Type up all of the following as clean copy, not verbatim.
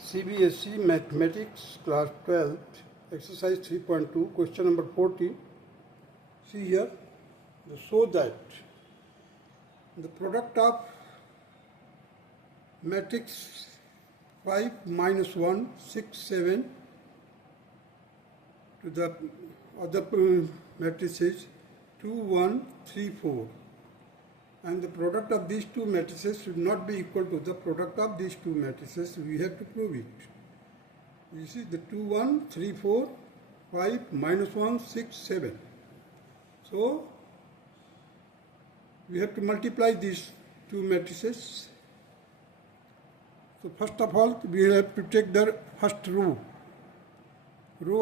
CBSE Mathematics Class 12, Exercise 3.2, question number 14. See here, show that the product of matrix 5 minus 1, 6, 7 to the other matrices 2, 1, 3, 4. And the product of these two matrices should not be equal to the product of these two matrices. We have to prove it. You see the 2, 1, 3, 4, 5, minus 1, 6, 7. So, we have to multiply these two matrices. So, first of all, we have to take the first row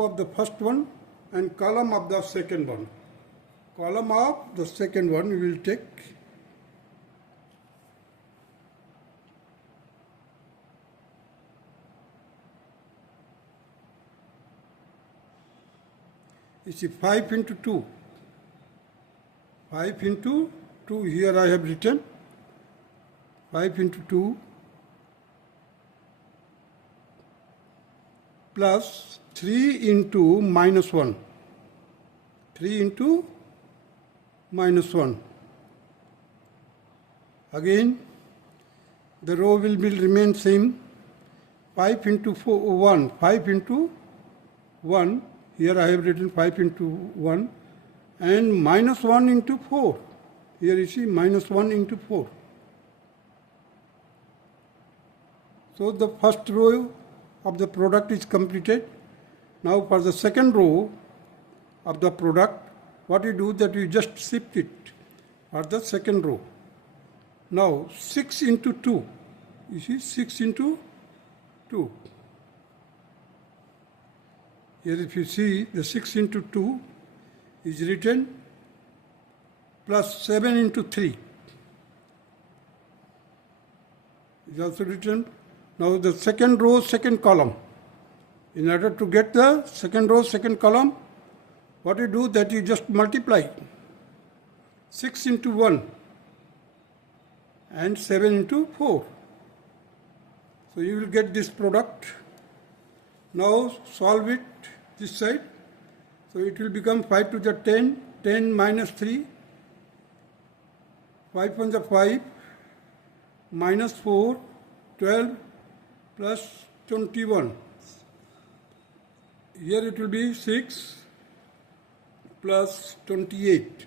of the first one and column of the second one. Column of the second one we will take. You see 5 into 2. 5 into 2, here I have written 5 into 2 plus 3 into minus 1. 3 into minus 1. Again, the row will remain same. 5 into 4, 1. 5 into 1. Here I have written 5 into 1 and minus 1 into 4. Here you see minus 1 into 4. So the first row of the product is completed. Now for the second row of the product, what you do that you just shift it for the second row. Now 6 into 2. You see 6 into 2. Here if you see the 6 into 2 is written plus 7 into 3 is also written. Now the second row, second column. In order to get the second row, second column, what you do that you just multiply 6 into 1 and 7 into 4. So you will get this product. Now solve it this side. So it will become 5 to the 10, 10 minus 3, 5 on the 5, minus 4, 12 plus 21. Here it will be 6 plus 28.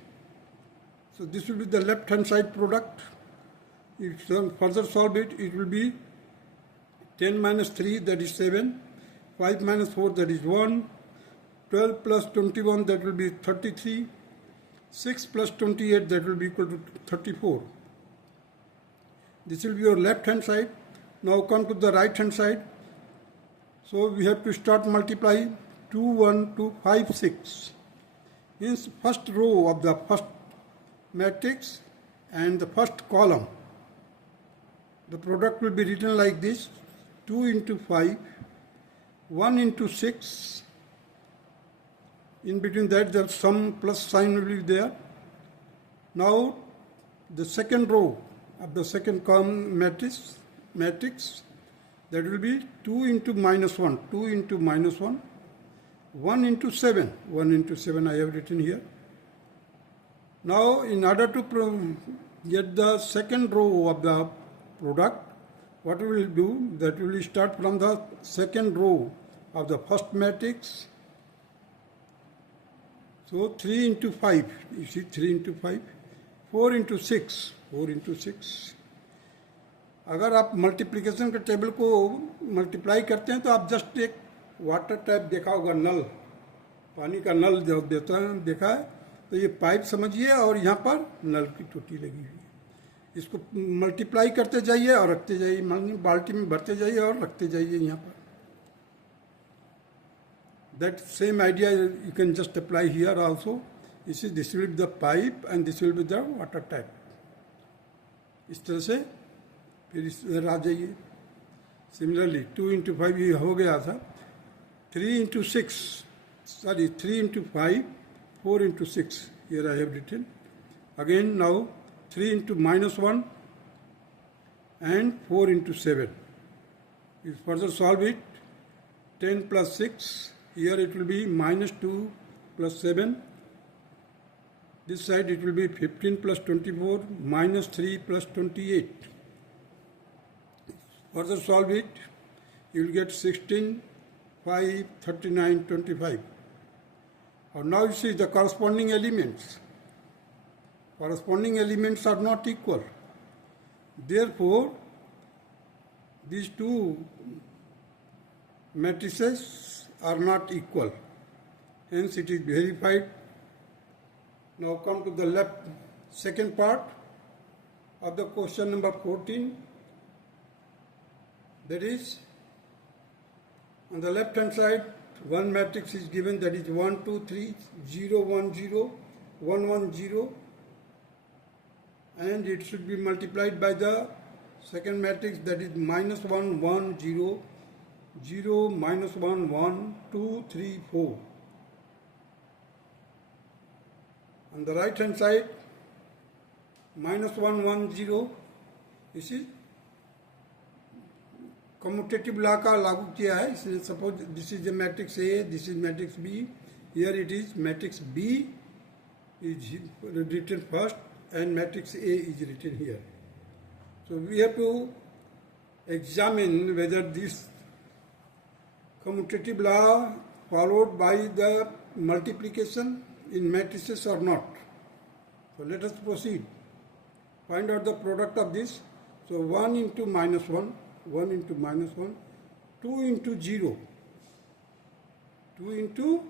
So this will be the left hand side product. If you further solve it, it will be 10 minus 3, that is 7, 5 minus 4, that is 1, 12 plus 21, that will be 33, 6 plus 28, that will be equal to 34. This will be your left hand side. Now come to the right hand side. So we have to start multiply 2, 1, 2, 5, 6. Means first row of the first matrix and the first column. The product will be written like this: 2 into 5, 1 into 6. In between that, the some plus sign will be there. Now, the second row of the second column matrix, that will be 2 into minus 1, 2 into minus 1, 1 into 7, 1 into 7 I have written here. Now, in order to get the second row of the product, what we will do, that we will start from the second row of the first matrix. So 3 into 5, you see 3 into 5, 4 into 6, 4 into 6. अगर आप multiplication के table को multiply करते हैं तो आप just एक water tap देखा होगा, नल, पानी का नल जो देता है, देखा है, तो ये पाइप समझिए और यहाँ पर नल की टोटी लगी हुई है। इसको मल्टीप्लाई करते जाइए और रखते जाइए, बाल्टी में भरते जाइए और रखते जाइए यहाँ पर। That same idea you can just apply here also. You see, this will be the pipe and this will be the water tap. इस तरह से फिर इधर आ जाइए. Similarly, 2 into 5 ये हो गया था. 3 into 6, sorry, 3 into 5, 4 into 6. Here I have written. Again now 3 into minus 1 and 4 into 7. You further solve it. 10 plus 6. Here it will be minus 2 plus 7. This side it will be 15 plus 24 minus 3 plus 28. Further solve it. You will get 16, 5, 39, 25. And now you see the corresponding elements. Corresponding elements are not equal. Therefore, these two matrices are not equal. Hence it is verified. Now come to the left second part of the question number 14. That is, on the left hand side, one matrix is given, that is 1, 2, 3, 0, 1, 0, 1, 1, 0, and it should be multiplied by the second matrix, that is minus 1, 1, 0, 0, minus 1, 1, 2, 3, 4. On the right hand side, minus 1, 1, 0, this is commutative law का लागू किया है. इसलिए suppose this is the matrix A, this is matrix B. Here it is matrix B is written first and matrix A is written here. So we have to examine whether this commutative law followed by the multiplication in matrices or not. So let us proceed. Find out the product of this. So 1 into minus 1, 1 into minus 1, 2 into 0, 2 into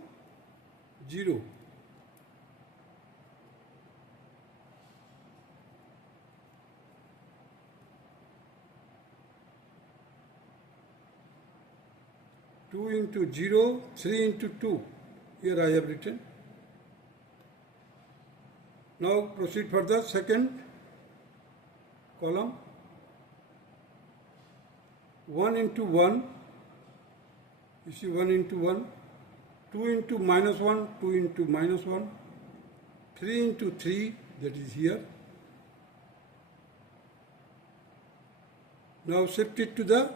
0. Two into 0, 3 into 2. Here I have written. Now proceed further. Second column. 1 into 1. You see 1 into 1. 2 into minus 1, 2 into minus 1. 3 into 3, that is here. Now shift it to the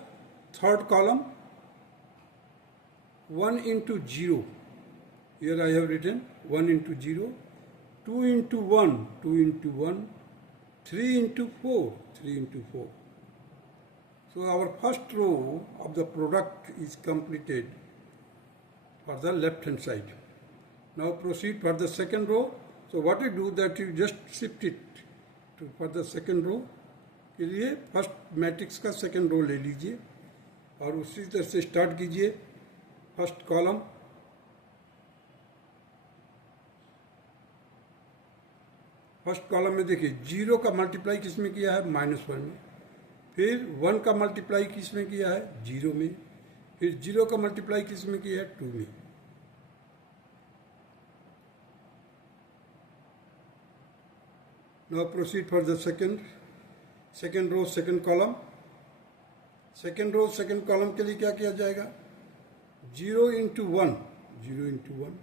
third column. 1 into 0. Here I have written 1 into 0. 2 into 1, 2 into 1. 3 into 4, 3 into 4. So our first row of the product is completed for the left hand side. Now proceed for the second row. So what you do that you just shift it to for the second row के लिए first matrix का second row ले लीजिए और उसी तरह से start कीजिए. फर्स्ट कॉलम, फर्स्ट कॉलम में देखिए 0 का मल्टीप्लाई किस में किया है, -1 में. फिर 1 का मल्टीप्लाई किस में किया है, 0 में. फिर 0 का मल्टीप्लाई किस में किया है, 2 में. Now proceed for the second row, second column. Second row second column के लिए क्या किया जाएगा, 0 into 1, 0 into 1,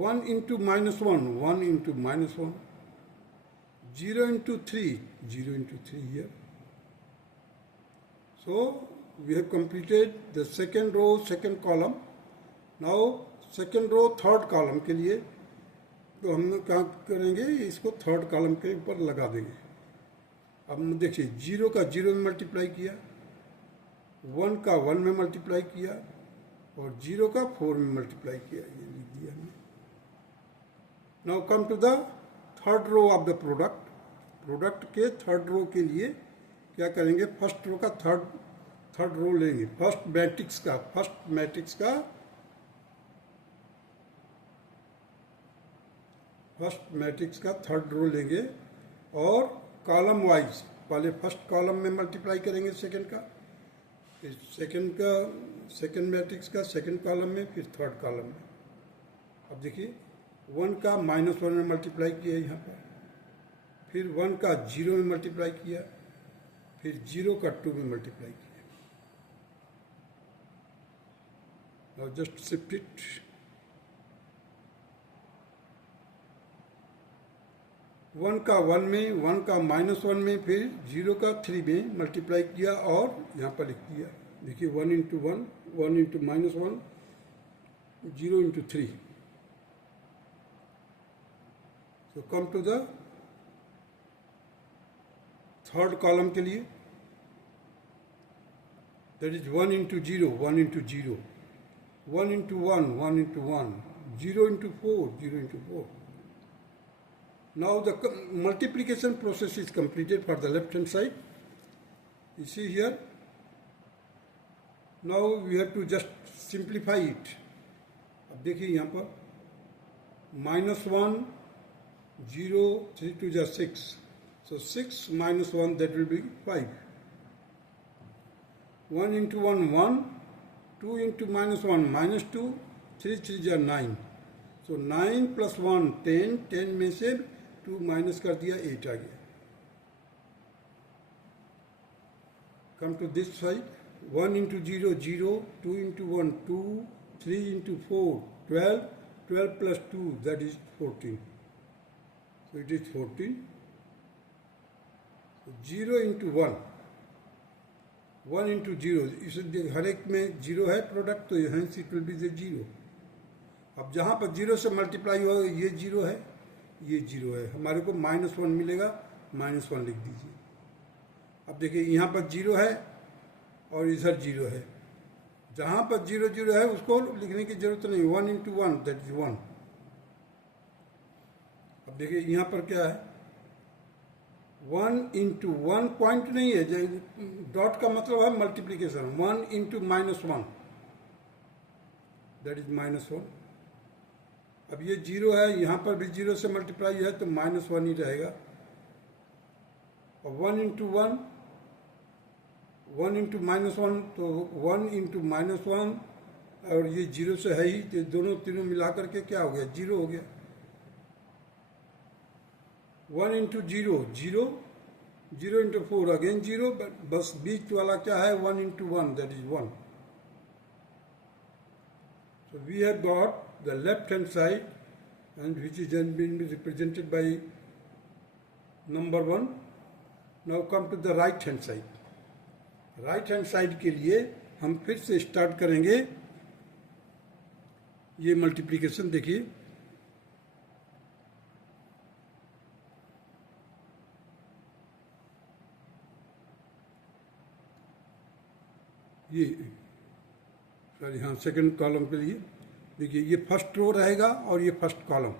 1 into -1, 1 into -1, 0 into 3, 0 into 3 here. So we have completed the second row, second column. Now second row, third column के लिए तो हम क्या करेंगे, इसको थर्ड कॉलम के ऊपर लगा देंगे. अब देखिए 0 का 0 में मल्टीप्लाई किया, 1 का 1 में मल्टीप्लाई किया और 0 का 4 में मल्टीप्लाई किया, ये लिख दिया हमने. Now come to the third row of the product. Product के थर्ड रो के लिए क्या करेंगे, फर्स्ट रो का थर्ड रो लेंगे, फर्स्ट मैट्रिक्स का थर्ड रो लेंगे और कॉलम वाइज पहले फर्स्ट कॉलम में मल्टीप्लाई करेंगे सेकंड का, फिर सेकंड मैट्रिक्स का सेकंड कॉलम में, फिर थर्ड कॉलम में. अब देखिए 1 का -1 में मल्टीप्लाई किया यहाँ पर, फिर 1 का 0 में मल्टीप्लाई किया, फिर 0 का 2 में मल्टीप्लाई किया. Now just shift it. 1 का 1 में, 1 का -1 में, फिर 0 का 3 में मल्टीप्लाई किया और यहाँ पर लिख दिया। देखिए 1 इंटू 1, 1 इंटू -1, 0 इंटू 3। तो come to the third column के लिए, that is 1 into 0, 1 into 0, 1 into 1, 1 into 1, 0 into 4, 0 into 4। Now the multiplication process is completed for the left hand side. You see here. Now we have to just simplify it. अब देखिए यहाँ पर -1, 0, 3 to the 6. So 6 minus 1, that will be 5. 1 into 1, 1. 2 into -1, -2. 3 3 is 9. So 9 plus 1, 10. 10 में से 2 minus कर दिया, 8 आ गया। Come to this side, 1 into 0, 0, 2 into 1, 2, 3 into 4, 12, 12 plus 2, that is 14। So it is 14। 0 into 1, 1 into 0, इस हर एक में 0 है प्रोडक्ट, तो यहाँ से इट विल बी द 0। अब जहाँ पर 0 से मल्टीप्लाई हुआ ये 0 है, ये 0 है, हमारे को -1 मिलेगा, -1 लिख दीजिए। अब देखिए यहाँ पर 0 है और इधर 0 है, जहाँ पर 0 0 है उसको लिखने की जरूरत नहीं। 1 इंटू 1, दैट इज 1। अब देखिए यहाँ पर क्या है, 1 इंटू 1 पॉइंट नहीं है, डॉट का मतलब है मल्टीप्लीकेशन। 1 into -1, that is -1। अब ये 0 है, यहाँ पर भी 0 से मल्टीप्लाई है तो -1 ही रहेगा। और 1 इंटू 1, 1 इंटू -1, तो 1 इंटू -1, और ये 0 से है ही, तो दोनों तीनों मिला करके क्या हो गया, 0 हो गया। 1 इंटू 0, 0, 0 इंटू 4 अगेन 0, बस बीच वाला क्या है, 1 into 1, that is 1। So we have got the left hand side, and which is then been represented by number 1. Now come to the right hand side. Right hand side के लिए हम फिर से start करेंगे ये मल्टीप्लिकेशन। देखिए ये sorry हाँ, सेकंड कॉलम के लिए देखिए, ये फर्स्ट रो रहेगा और ये फर्स्ट कॉलम।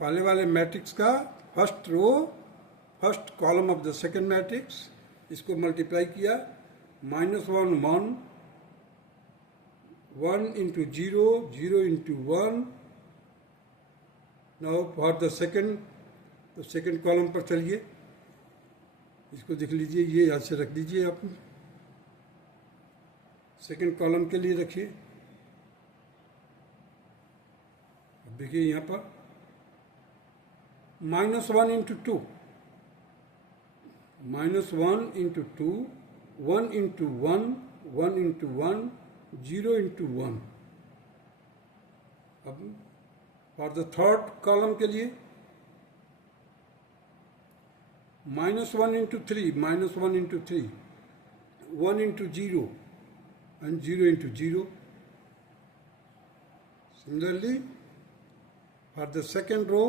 पहले वाले मैट्रिक्स का first row, first column of the second matrix, इसको मल्टीप्लाई किया, -1 1, 1 into 0, 0 into 1। Now for the second, तो सेकंड कॉलम पर चलिए, इसको देख लीजिए, ये यहाँ से रख दीजिए आप, सेकंड कॉलम के लिए रखिए। अब देखिए यहाँ पर -1 into 2, -1 into 2, 1 into 1, 1 into 1, 0 into 1। अब फॉर द थर्ड कॉलम के लिए -1 into 3, -1 into 3, 1 into 0 and 0 into 0. Similarly, for the second row,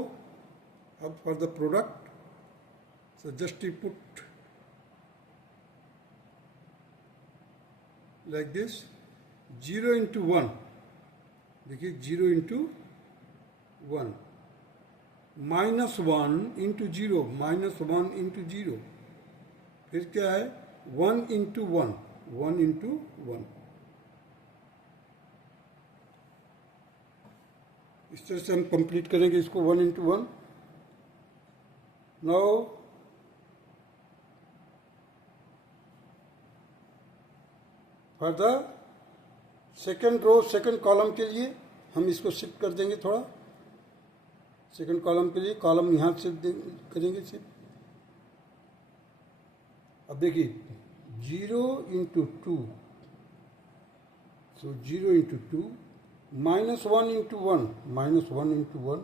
up for the product, so just you put like this, 0 into 1, देखिए 0 into 1, -1 into 0, -1 into 0, फिर क्या है, 1 into 1, 1 into 1। इस तरह से हम कंप्लीट करेंगे इसको, 1 into 1। Now for the second row, second column के लिए हम इसको शिफ्ट कर देंगे थोड़ा। सेकेंड कॉलम के लिए कॉलम यहाँ से करेंगे शिफ्ट। अब देखिए 0 into 2, so 0 into 2, -1 into 1, -1 into 1,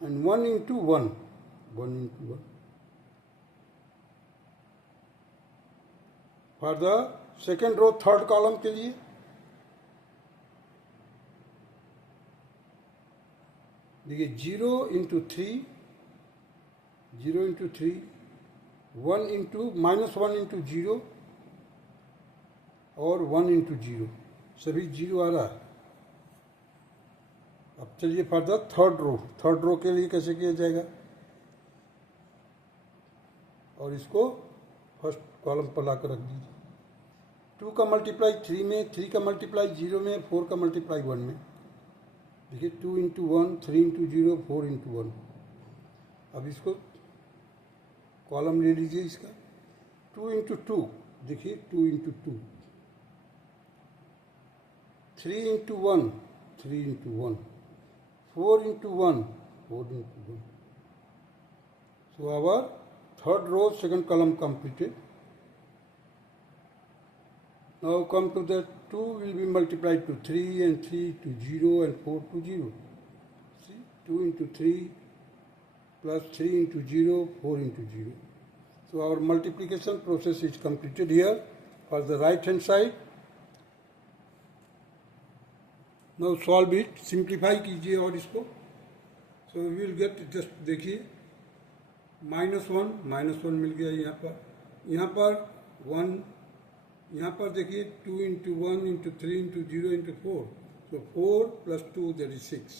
and 1 into 1, 1 into 1. For the second row, third column के लिए देखिए 0 into 3, 0 into 3, 1 into -1 into 0 और 1 into 0, सभी 0 आ रहा है। अब चलिए फॉर द थर्ड रो के लिए कैसे किया जाएगा, और इसको फर्स्ट कॉलम पर लाकर रख दीजिए। 2 का मल्टीप्लाई 3 में, 3 का मल्टीप्लाई 0 में, 4 का मल्टीप्लाई 1 में। देखिए 2 into 1, 3 into 0, 4 into 1। अब इसको कॉलम ले लीजिए इसका। 2 into 2, देखिए 2 into 2, 3 into 1, 3 into 1, 4 into 1, 4 into 1। So our third row, second column completed. Now come to the 2 will be multiplied to 3 and 3 to 0 and 4 to 0. See, 2 into 3 plus 3 into 0, 4 into 0. So our multiplication process is completed here for the right hand side. Now solve it, simplify कीजिए और इसको। So we will get, just देखिए -1 मिल गया यहाँ पर 1, यहाँ पर देखिए 2 into 1 into 3 into 0 into 4, so 4 plus 2, that is 6.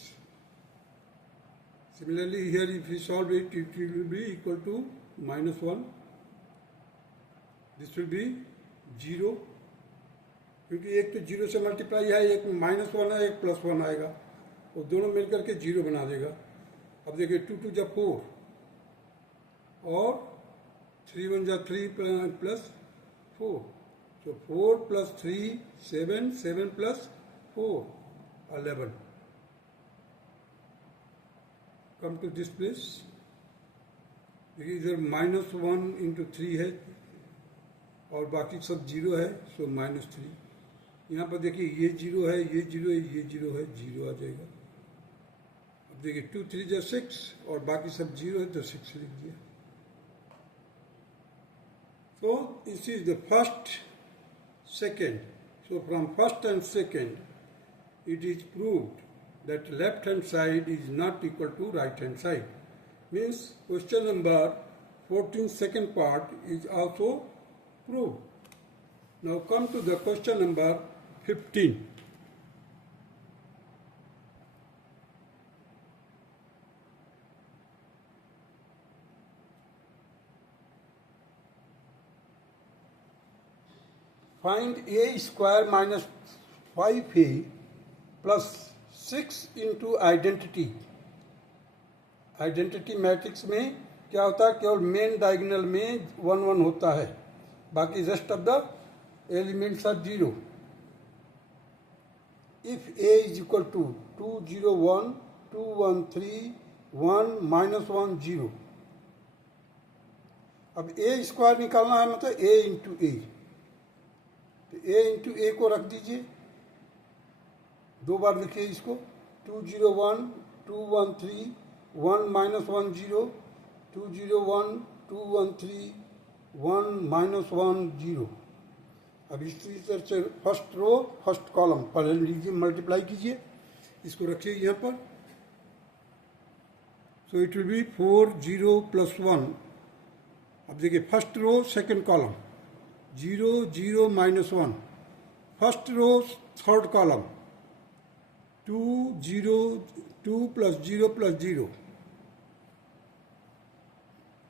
Similarly here if we solve it, it will be equal to -1, this will be 0, क्योंकि एक तो 0 से मल्टीप्लाई है, एक -1 है, एक +1 आएगा, वो दोनों मिलकर के 0 बना देगा। अब देखिए 2 2 जा 4 और 3 1 जा 3 plus 4, so 4 plus 3, 7, 7 plus 4, 11. Come to this place, देखिए इधर -1 into 3 है और बाकी सब 0 है, so -3। यहाँ पर देखिए ये 0 है, ये 0 है, ये 0 है, 0 आ जाएगा। अब देखिए 2 3 जा 6 और बाकी सब 0 है, तो 6 लिख दिया। So this is the first, second. So from first and second, it is proved that left hand side is not equal to right hand side. Means question number 14 second part is also proved. Now come to the question number 15. Find a square minus 5a plus 6 into identity. Identity matrix में क्या होता है, केवल main diagonal में 1 1 होता है, बाकी rest of the elements are 0। If a is equal to 2 0 1 2 1 3 1 -1 0। अब a स्क्वायर निकालना है, मतलब a into A, a into A को रख दीजिए, 2 बार लिखिए इसको। 2 0 1 2 1 3 1 -1 0, 2 0 1 2 1 3 1 -1 0। अब इस तरह से फर्स्ट रो फर्स्ट कॉलम पर लीजिए, मल्टीप्लाई कीजिए, इसको रखिए यहाँ पर। So it will be 4 0 plus 1। अब देखिए first row second column 0 0 -1, first row third column 2 0 2 plus 0 plus 0।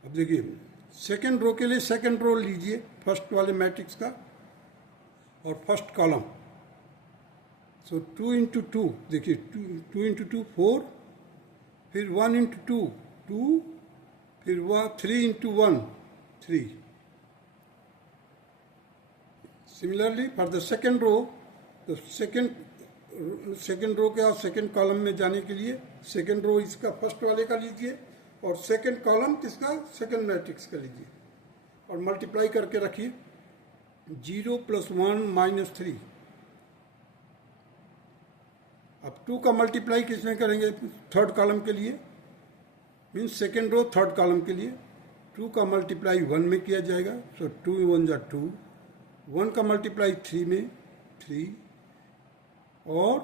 अब देखिए सेकंड रो के लिए सेकंड रो लीजिए फर्स्ट वाले मैट्रिक्स का और फर्स्ट कॉलम। सो 2 इंटू 2, देखिए 2 इंटू 2 4, फिर 1 इंटू 2 2, फिर 3 into 1 3। Similarly for the second row, तो सेकेंड रो के और सेकेंड कॉलम में जाने के लिए सेकेंड रो इसका फर्स्ट वाले का लीजिए और सेकेंड कॉलम किसका, सेकेंड मैट्रिक्स का लीजिए और मल्टीप्लाई करके रखिए। 0 प्लस 1 -3। अब 2 का मल्टीप्लाई किस में करेंगे, थर्ड कॉलम के लिए means second row third column के लिए 2 का मल्टीप्लाई 1 में किया जाएगा, सो 2 1 जा 2, 1 का मल्टीप्लाई 3 में 3, और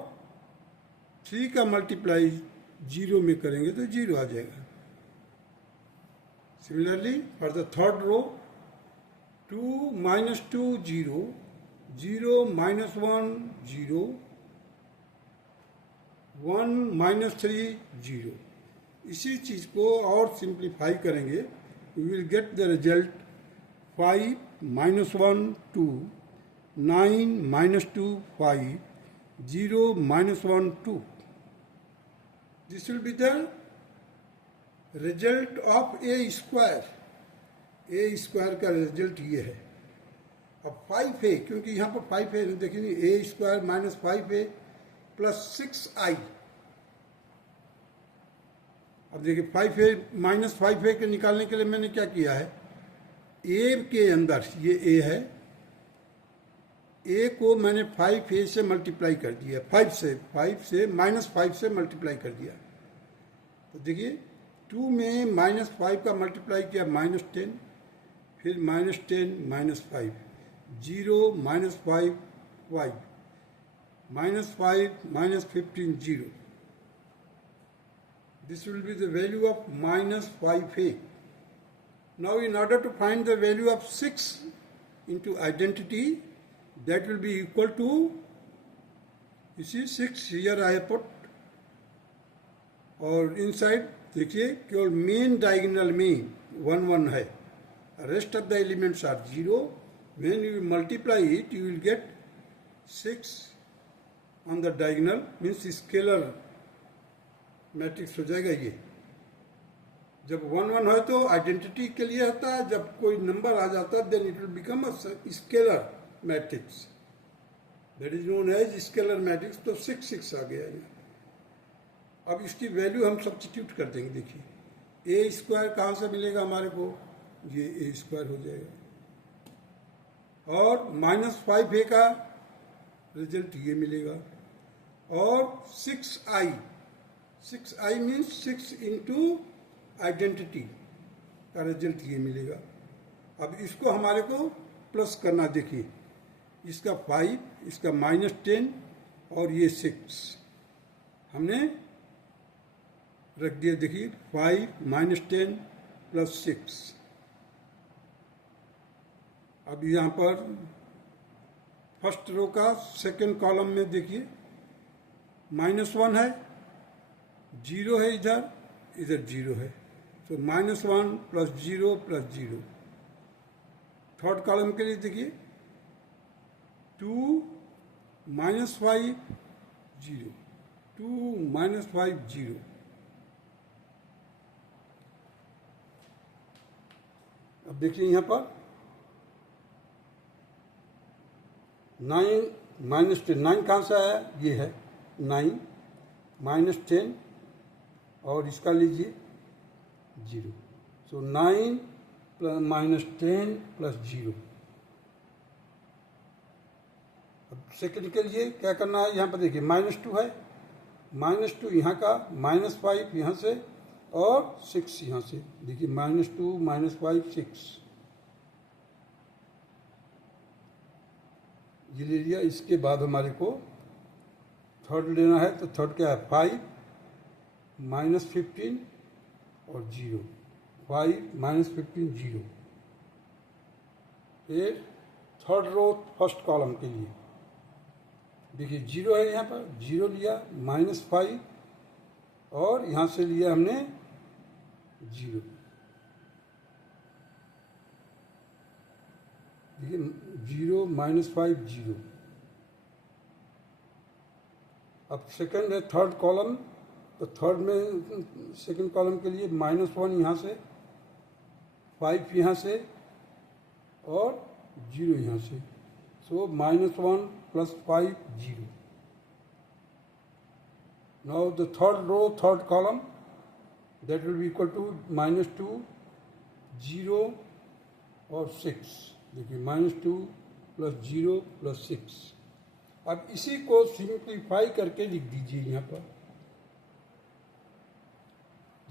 3 का मल्टीप्लाई 0 में करेंगे तो 0 आ जाएगा। Similarly for the third row 2 minus 2 0, 0 minus 1 0, 1 minus 3 0। इसी चीज़ को और सिंप्लीफाई करेंगे, we will get the result 5 minus 1 2, 9 minus 2 5, 0 minus 1 2। This will be the result of a square. A square का रिजल्ट ये है। अब 5 है, क्योंकि यहाँ पर 5 है, देखिए ए स्क्वायर माइनस 5 है प्लस 6i। अब देखिए 5 है माइनस 5 है के निकालने के लिए मैंने क्या किया है, ए के अंदर ये ए है, ए को मैंने 5a से मल्टीप्लाई कर दिया, 5 से माइनस 5 से मल्टीप्लाई कर दिया। तो देखिए 2 में माइनस 5 का मल्टीप्लाई किया -10, फिर -10 -5, 0 -5 5, -5 -15 0। This will be the value of -5a. Now in order to find the value of 6 into identity, that will be equal to, you see 6 here I have put, और inside देखिए केवल main diagonal में 1 1 है, rest of the elements are 0. When you multiply it, you will get 6 on the diagonal, means scalar matrix हो जाएगा ये। जब 1 1 है तो आइडेंटिटी के लिए होता है, जब कोई नंबर आ जाता है then it will become a scalar matrix, that is known as scalar matrix. तो 6 6 आ गया ये। अब इसकी वैल्यू हम सब्स्टिट्यूट कर देंगे। देखिए ए स्क्वायर कहाँ से मिलेगा हमारे को, ये ए स्क्वायर हो जाएगा, और -5a का रिजल्ट ये मिलेगा, और 6i मीन्स 6 इंटू आइडेंटिटी का रिजल्ट ये मिलेगा। अब इसको हमारे को प्लस करना, देखिए इसका 5, इसका -10 और ये 6 हमने रख दिया। देखिए 5 -10 + 6। अब यहाँ पर फर्स्ट रो का सेकंड कॉलम में देखिए -1 है, 0 है, इधर 0 है, तो -1 + 0 + 0। थर्ड कॉलम के लिए देखिए 2 -5 0, 2 -5 0। अब देखिए यहाँ पर 9 -10, 9 कहाँ से आया, ये है 9 -10 और इसका लीजिए 0, सो 9 -10 + 0। अब सेकंड के लिए क्या करना है, यहाँ पर देखिए -2 है, -2 यहाँ का, -5 यहाँ से और 6 यहाँ से। देखिए -2 -5 6 ये ले लिया। इसके बाद हमारे को थर्ड लेना है, तो थर्ड क्या है 5 -15 और 0, 5 -15 0। फिर थर्ड रो फर्स्ट कॉलम के लिए देखिए 0 है, यहाँ पर 0 लिया, -5 और यहाँ से लिया हमने 0। देखिए 0 -5 0। अब सेकंड है थर्ड कॉलम, तो थर्ड में सेकंड कॉलम के लिए -1 यहाँ से, 5 यहाँ से और 0 यहाँ से, so -1 + 5 0। Now the third row third column that will be equal to -2 0 और 6। देखिए -2 + 0 + 6। अब इसी को सिंप्लीफाई करके लिख दीजिए यहाँ पर।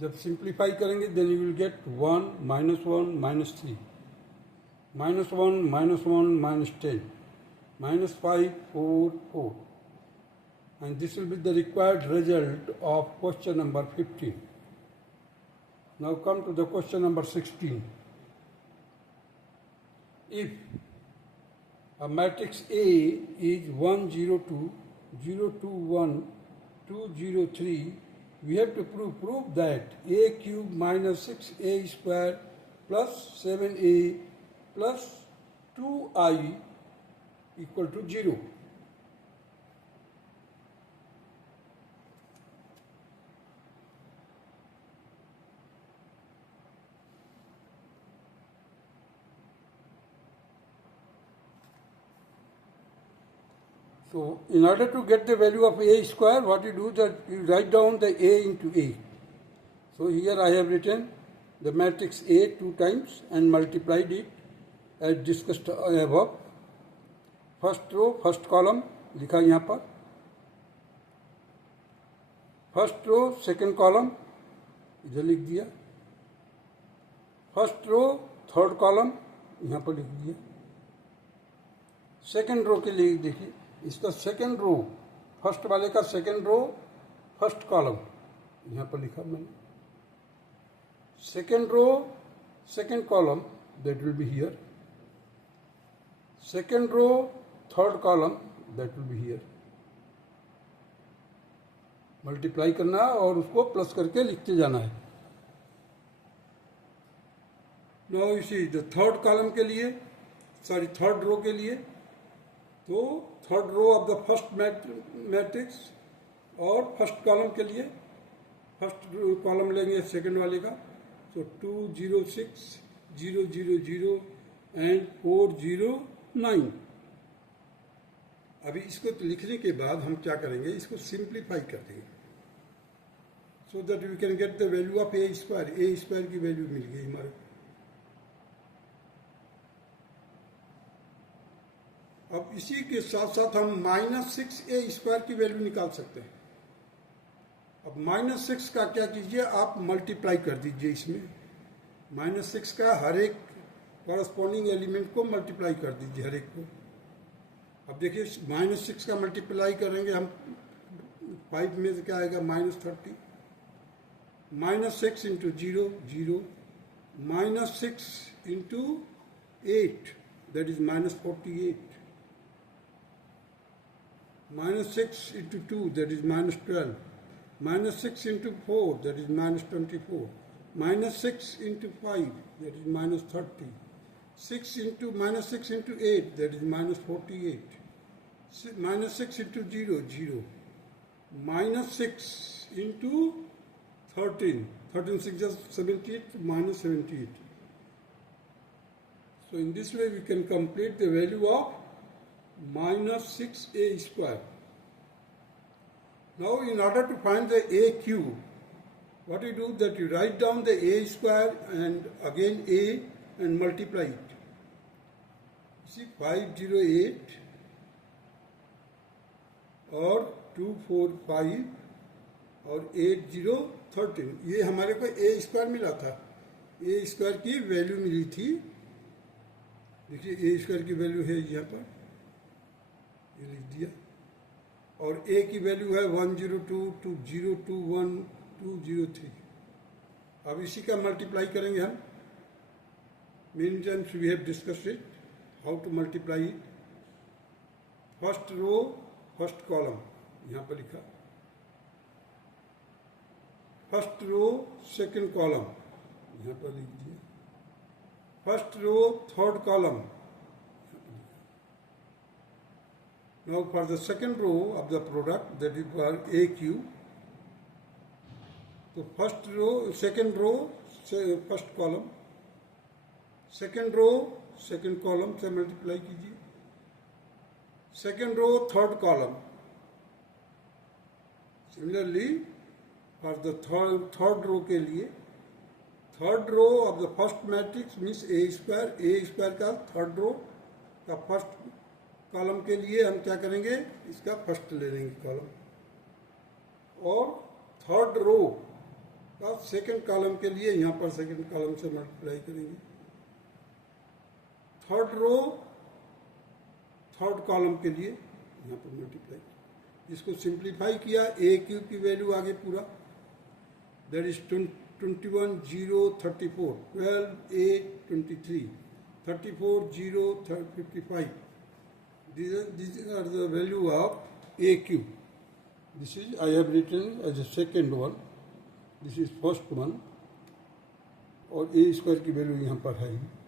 जब सिंप्लीफाई करेंगे then you will get 1 -1 -3 -1 -1 -10 -5 4 4 and this will be the required result of question number 15. Now come to the question number 16. If a matrix A is 1 0 2 0 2 1 2 0 3, we have to prove that A cube minus 6A square plus 7A plus 2I equal to 0. So, in order to get the value of A square, what you do that you write down the A into A. So, here I have written the matrix A 2 times and multiplied it as discussed above. First row, first column लिखा यहाँ पर. First row, second column इधर लिख दिया. First row, third column यहाँ पर लिख दिया. Second row के लिए देखिए, इसका सेकेंड रो, फर्स्ट वाले का सेकेंड रो फर्स्ट कॉलम यहाँ पर लिखा मैंने. Second row second column that will be here. Second row third column that will be here. Multiply करना है और उसको प्लस करके लिखते जाना है. Now you see the third column के लिए, सॉरी थर्ड रो के लिए, तो third row of the first matrix और फर्स्ट कॉलम के लिए फर्स्ट कॉलम लेंगे सेकंड वाले का. So 2 0 6 0 0 0 and 4 0 9. अभी इसको तो लिखने के बाद हम क्या करेंगे, इसको सिंप्लीफाई कर देंगे so that we can get the value of a square. A square की वैल्यू मिल गई हमारे. अब इसी के साथ साथ हम -6A स्क्वायर की वैल्यू निकाल सकते हैं. अब -6 का क्या कीजिए, आप मल्टीप्लाई कर दीजिए इसमें. -6 का हर एक कॉरस्पॉन्डिंग एलिमेंट को मल्टीप्लाई कर दीजिए, हर एक को. अब देखिए -6 का मल्टीप्लाई करेंगे हम 5 में से क्या आएगा -30. -6 into 0 0, -6 into 8 that is -48. -6 into 2 that is -12, -6 into 4 that is -24, -6 into 5 that is -30, 6 into -6 into 8 that is -48, -6 into 0 0, -6 into 13, 13 6 is 78, -78. So in this way we can complete the value of -6A square. Now in order to find the A cube, what you do that you write down the A square and again A and multiply it. See 508 और 245 और 8013, ये हमारे को A square मिला था. A square की value मिली थी. देखिए A स्क्वायर की वैल्यू है यहाँ पर, ये लिख दिया. और A की वैल्यू है 102 2021 203. अब इसी का मल्टीप्लाई करेंगे हम. Many times we have discussed it how to multiply it. First row first column यहाँ पर लिखा. फर्स्ट रो सेकंड कॉलम यहाँ पर लिख दिया. First row third column. Now for the second row of the product, that is for A cube, so first row, second row, first column, second row, second column से multiply कीजिए. Second row, third column. Similarly, for the third row के लिए, third row of the first matrix means A square का third row का first column के लिए हम क्या करेंगे, इसका फर्स्ट ले लेंगे कॉलम. और थर्ड रो अब सेकंड कॉलम के लिए यहाँ पर सेकंड कॉलम से मल्टीप्लाई करेंगे। थर्ड रो थर्ड कॉलम के लिए यहाँ पर मल्टीप्लाई, इसको सिंप्लीफाई किया, ए क्यूब की वैल्यू आगे पूरा, that is 21,034, 12,a,23, 34,055. These are the value of a cube. This is I have written as a second one. This is first one. और a स्क्वायर की वैल्यू यहाँ पर है।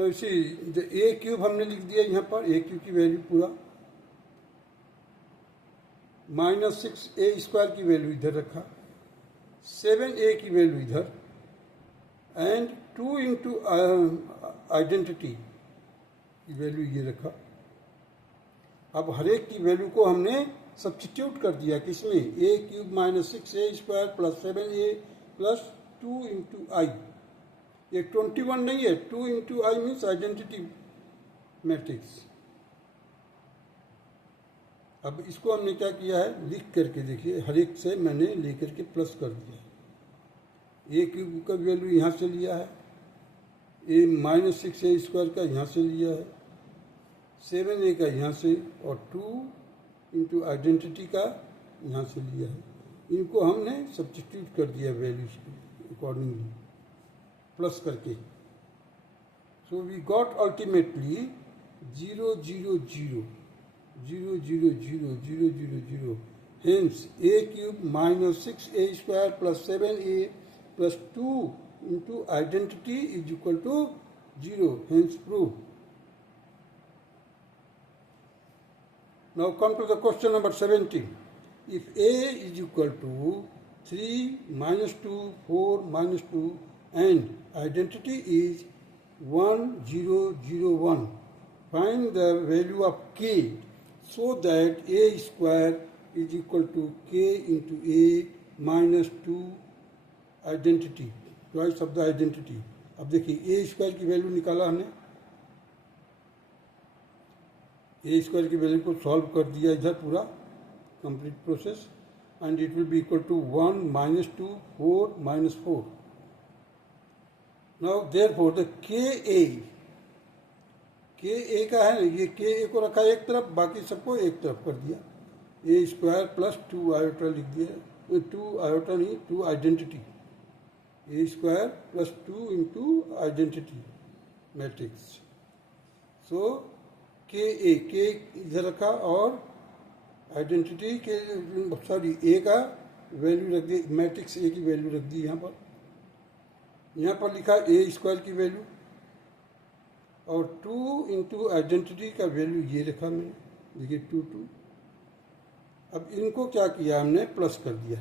इसी ए क्यूब हमने लिख दिया यहाँ पर, ए क्यूब की वैल्यू पूरा, -6a स्क्वायर की वैल्यू इधर रखा, 7a की वैल्यू इधर, एंड 2 इंटू आइडेंटिटी की वैल्यू ये रखा। अब हर एक की वैल्यू को हमने सब्स्टिट्यूट कर दिया किसमें, A cube -6a square plus 7a plus 2 into I, ये 21 नहीं है, 2 into I means identity matrix. अब इसको हमने क्या किया है, लिख करके देखिए, हर एक से मैंने लेकर के प्लस कर दिया। ए क्यूब का वैल्यू यहाँ से लिया है, ए -6a स्क्वायर का यहाँ से लिया है, 7a का यहाँ से, और 2 इंटू आइडेंटिटी का यहाँ से लिया है। इनको हमने सब्स्टिट्यूट कर दिया वैल्यूज के अकॉर्डिंगली प्लस करके। So we got ultimately 0 0 0 0 0 0 0 0 0, hence a cube -6a square plus 7a plus 2 into identity is equal to 0, hence prove. Now come to the question number 17. If a is equal to 3 minus 2, 4 minus 2 and identity is 1 0 0 1, find the value of k so that a square is equal to k into a minus 2 identity, twice of the identity. अब देखिए a square की value निकाला हमने, a square की value को solve कर दिया इधर पूरा complete process, and it will be equal to 1 -2 4 -4। Now therefore the K A का है, ये के ए को रखा एक तरफ, बाकी सबको एक तरफ कर दिया। ए स्क्वायर प्लस 2 आयोटा लिख दिया, 2 आयोटा नहीं, 2 identity, A square plus 2 into identity matrix. So के इधर रखा और आइडेंटिटी के सॉरी ए का वैल्यू रख दी, मैट्रिक्स ए की वैल्यू रख दी यहाँ पर लिखा ए स्क्वायर की वैल्यू, और 2 इंटू आइडेंटिटी का वैल्यू ये रखा मैंने, देखिए 2 2। अब इनको क्या किया हमने, प्लस कर दिया,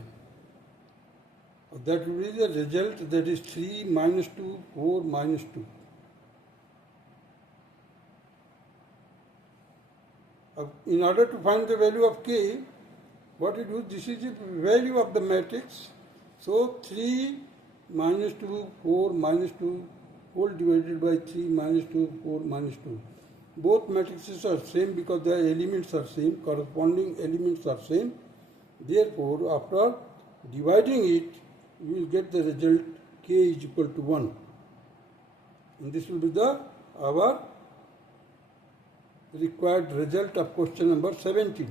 और that will be the result, that is 3 -2 4 -2। In order to find the value of k, what we do, this is the value of the matrix. So 3 -2 4 -2 whole divided by 3 -2 4 -2. Both matrices are same because the elements are same, corresponding elements are same. Therefore, after dividing it, we will get the result k is equal to 1. And this will be our required result of question number 17.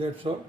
That's all.